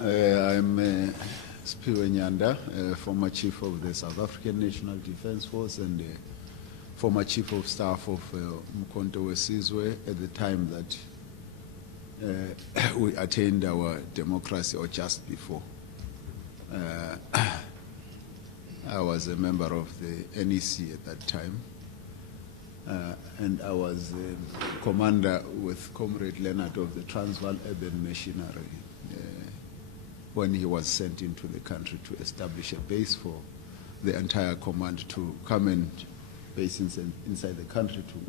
I'm Siphiwe Nyanda, former Chief of the South African National Defence Force and former Chief of Staff of Umkhonto weSizwe at the time that we attained our democracy, or just before. I was a member of the NEC at that time, and I was commander with Comrade Leonard of the Transvaal Urban Machinery when he was sent into the country to establish a base for the entire command to come and base inside the country to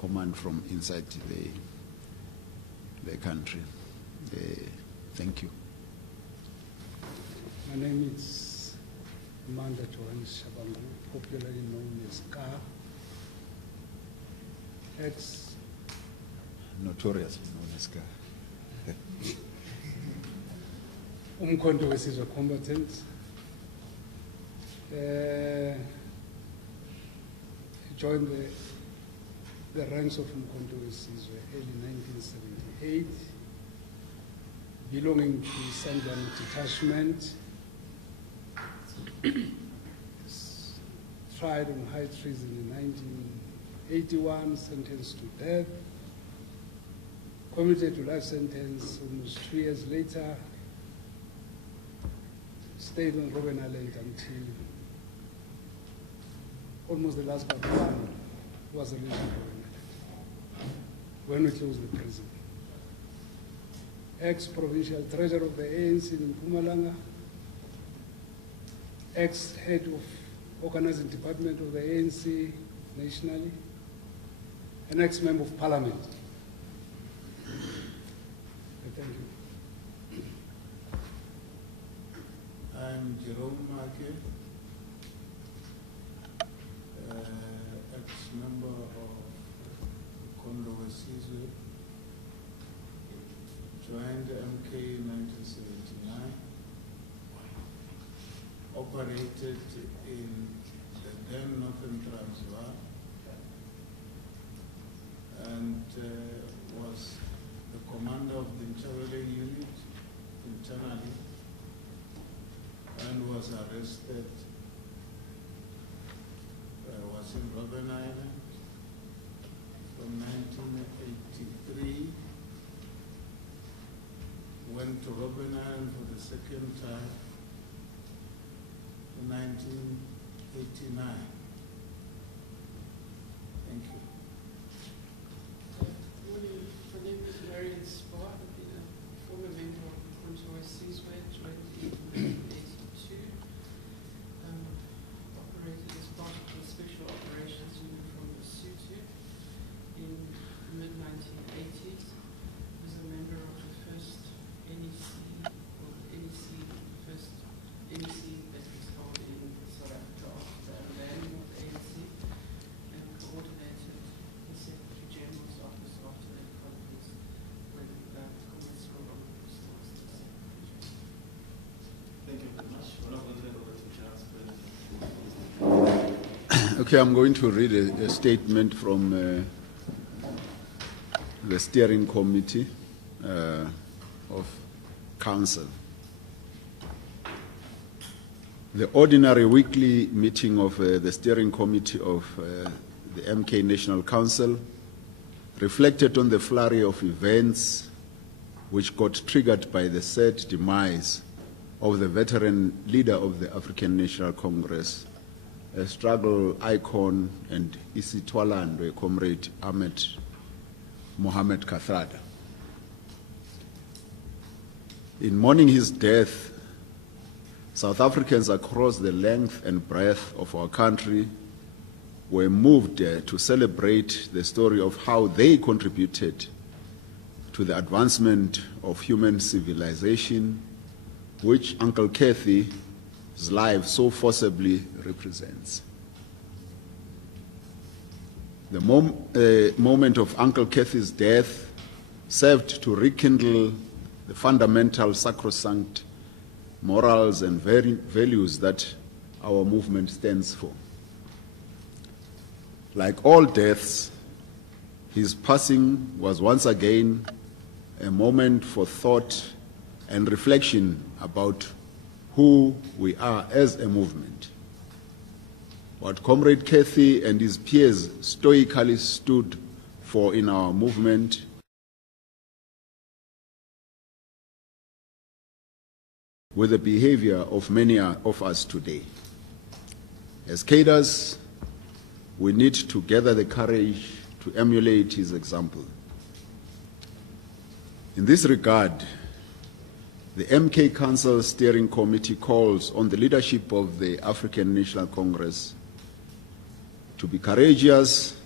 command from inside the country. Thank you. My name is Manda Johannes Shabangu, popularly known as Ka, notoriously known as Ka. Umkhonto weSizwe combatant. Joined the ranks of Umkhonto weSizwe early 1978, belonging to Sandan Detachment. Tried on high treason in 1981, sentenced to death. Commuted to life sentence almost 2 years later. Stayed on Robben Island until almost the last but one was released on Robben Island when we closed the prison. Ex-provincial treasurer of the ANC in Mpumalanga, ex-head of organizing department of the ANC nationally, an ex-member of parliament. Thank you. I'm Jerome Make, ex-member of Umkhonto weSizwe, joined MK in 1979, operated in the then Northern Transvaal, and was the commander of the Nchawele unit internally, and was arrested, was in Robben Island from 1983, went to Robben Island for the second time in 1989. Thank you. My name is Marian Spar. I've been a former member of Umkhonto weSizwe, joined in 1982. Operated as part of the Special Operations Unit from Lesotho in the mid-1980s. Was a member of the first NEC, or NEC, the first NEC that was held in South Africa after the landing of the ANC, and coordinated the Secretary General's office after that conference when Comrade Scroll was still the Secretary General. Thank you very much. Okay, I'm going to read a statement from the Steering Committee of Council. The ordinary weekly meeting of the Steering Committee of the MK National Council reflected on the flurry of events which got triggered by the sad demise of the veteran leader of the African National Congress, a struggle icon and Isitwalandwe Comrade Ahmed Mohamed Kathrada. In mourning his death, South Africans across the length and breadth of our country were moved to celebrate the story of how they contributed to the advancement of human civilization, which Uncle Kathy's life so forcibly represents. The moment of Uncle Kathy's death served to rekindle the fundamental sacrosanct morals and values that our movement stands for. Like all deaths, his passing was once again a moment for thought and reflection about who we are as a movement. What Comrade Kathy and his peers stoically stood for in our movement with the behavior of many of us today. As cadres, we need to gather the courage to emulate his example. In this regard, the MK Council Steering Committee calls on the leadership of the African National Congress to be courageous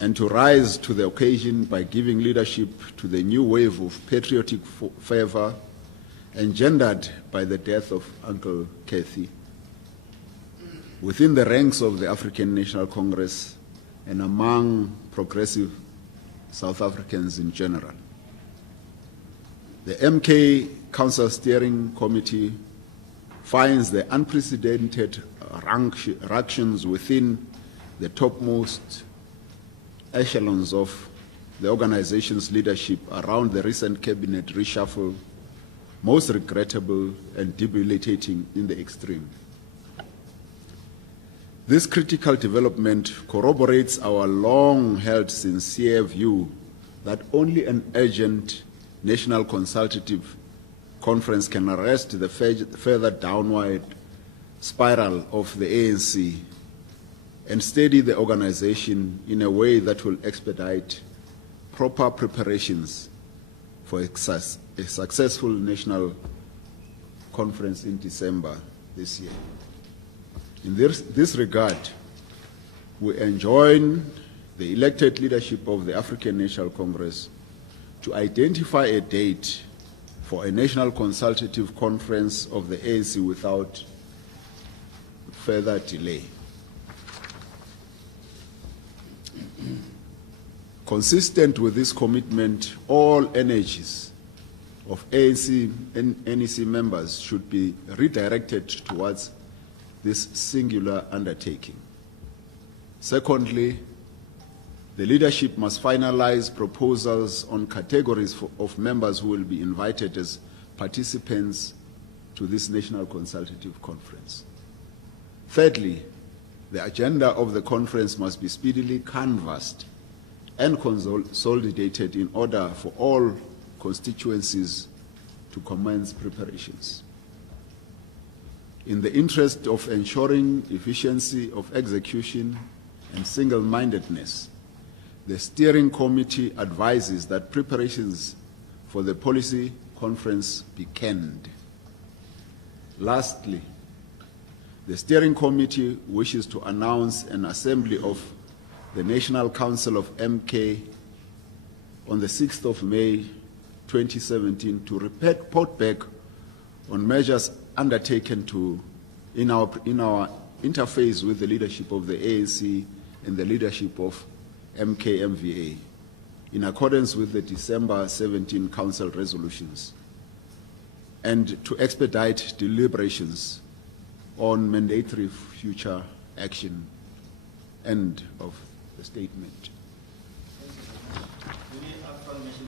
and to rise to the occasion by giving leadership to the new wave of patriotic fervor engendered by the death of Uncle Kathy within the ranks of the African National Congress and among progressive South Africans in general. The MK Council Steering Committee finds the unprecedented ructions within the topmost echelons of the organization's leadership around the recent cabinet reshuffle most regrettable and debilitating in the extreme. This critical development corroborates our long-held sincere view that only an urgent national consultative conference can arrest the further downward spiral of the ANC and steady the organization in a way that will expedite proper preparations for a successful national conference in December this year. In this regard, we enjoin the elected leadership of the African National Congress to identify a date for a national consultative conference of the ANC without further delay. Consistent with this commitment, all energies of ANC and NEC members should be redirected towards this singular undertaking. Secondly, the leadership must finalize proposals on categories of members who will be invited as participants to this National Consultative Conference. Thirdly, the agenda of the conference must be speedily canvassed and consolidated in order for all constituencies to commence preparations. In the interest of ensuring efficiency of execution and single-mindedness, the Steering Committee advises that preparations for the policy conference be canned. Lastly, the Steering Committee wishes to announce an assembly of the National Council of MK on the 6th of May 2017 to report back on measures undertaken in our interface with the leadership of the ANC and the leadership of MKMVA in accordance with the December 17 Council resolutions, and to expedite deliberations on mandatory future action. End of the statement.